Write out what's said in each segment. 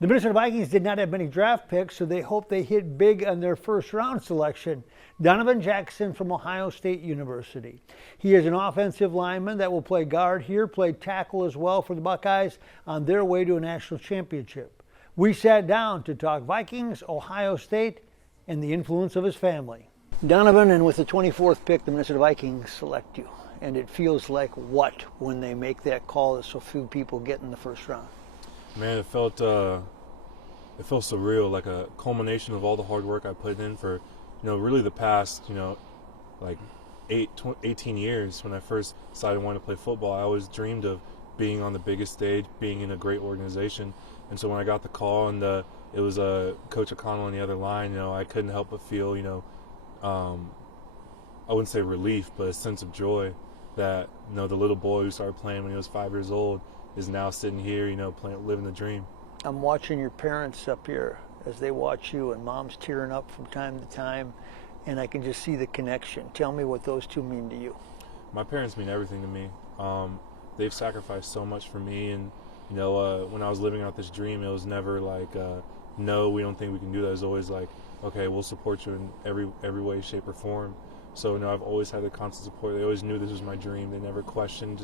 The Minnesota Vikings did not have many draft picks, so they hope they hit big on their first round selection. Donovan Jackson from Ohio State University. He is an offensive lineman that will play guard here, played tackle as well for the Buckeyes on their way to a national championship. We sat down to talk Vikings, Ohio State, and the influence of his family. Donovan, and with the 24th pick, the Minnesota Vikings select you. And it feels like what when they make that call that so few people get in the first round? Man, it felt surreal, like a culmination of all the hard work I put in for, really the past, like 18 years. When I first decided I wanted to play football, I always dreamed of being on the biggest stage, being in a great organization. And so when I got the call and it was Coach O'Connell on the other line, I couldn't help but feel, I wouldn't say relief, but a sense of joy that, the little boy who started playing when he was 5 years old is now sitting here, living the dream. I'm watching your parents up here as they watch you, and Mom's tearing up from time to time, and I can just see the connection. Tell me what those two mean to you. My parents mean everything to me. They've sacrificed so much for me, and when I was living out this dream, it was never like, no, we don't think we can do that. It was always like, okay, we'll support you in every way, shape, or form. So, I've always had the constant support. They always knew this was my dream. They never questioned,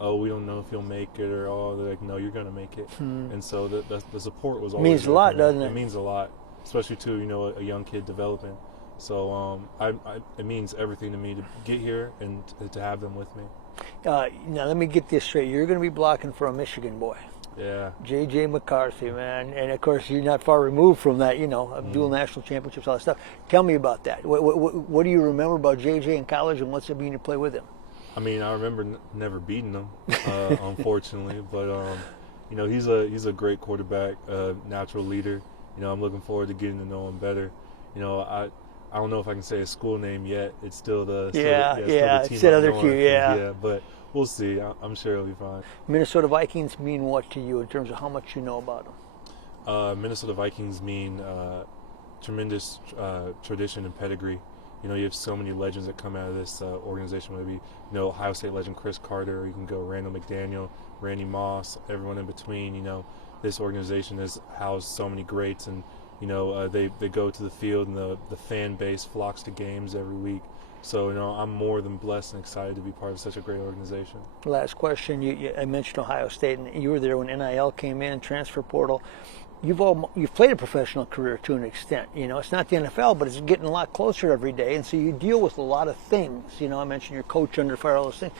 oh, we don't know if you'll make it, or, oh, they're like, no, you're going to make it. And so the support was always means a lot, doesn't it? It means a lot, especially to, a young kid developing. So it means everything to me to get here and to have them with me. Now, let me get this straight. You're going to be blocking for a Michigan boy. Yeah. J.J. McCarthy, man. And, of course, you're not far removed from that, dual national championships, all that stuff. Tell me about that. What do you remember about J.J. in college, and what's it mean to play with him? I mean, I remember never beating him, unfortunately. But, he's a great quarterback, natural leader. I'm looking forward to getting to know him better. I don't know if I can say his school name yet. It's still the it's the other Q, yeah, but we'll see. I'm sure it'll be fine. Minnesota Vikings mean what to you in terms of how much you know about them? Minnesota Vikings mean tremendous tradition and pedigree. You have so many legends that come out of this organization, whether it be, Ohio State legend Chris Carter, or you can go Randall McDaniel, Randy Moss, everyone in between. This organization has housed so many greats, and they go to the field, and the fan base flocks to games every week. So, I'm more than blessed and excited to be part of such a great organization. Last question. I mentioned Ohio State, and you were there when NIL came in, transfer portal. You've played a professional career to an extent. It's not the NFL, but it's getting a lot closer every day, and so you deal with a lot of things. I mentioned your coach under fire, all those things.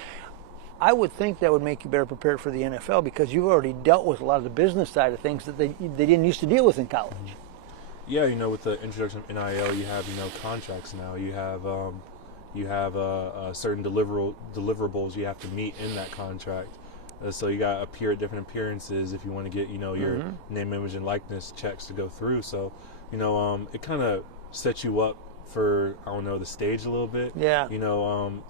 I would think that would make you better prepared for the NFL because you've already dealt with a lot of the business side of things that they didn't used to deal with in college. Yeah, with the introduction of NIL, you have, contracts now. You have certain deliverables you have to meet in that contract. So you got to appear at different appearances if you want to get, your name, image, and likeness checks to go through. So, it kind of sets you up for, the stage a little bit. Yeah.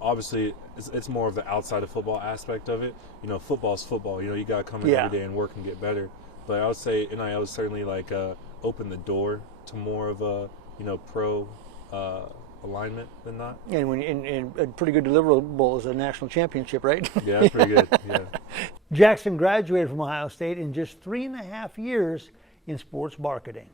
Obviously, it's more of the outside of football aspect of it. Football's football. You got to come in every day and work and get better. But I would say NIL is certainly open the door to more of a, pro alignment than not. And a pretty good deliverable is a national championship, right? Yeah, that's pretty good. Yeah. Jackson graduated from Ohio State in just 3.5 years in sports marketing.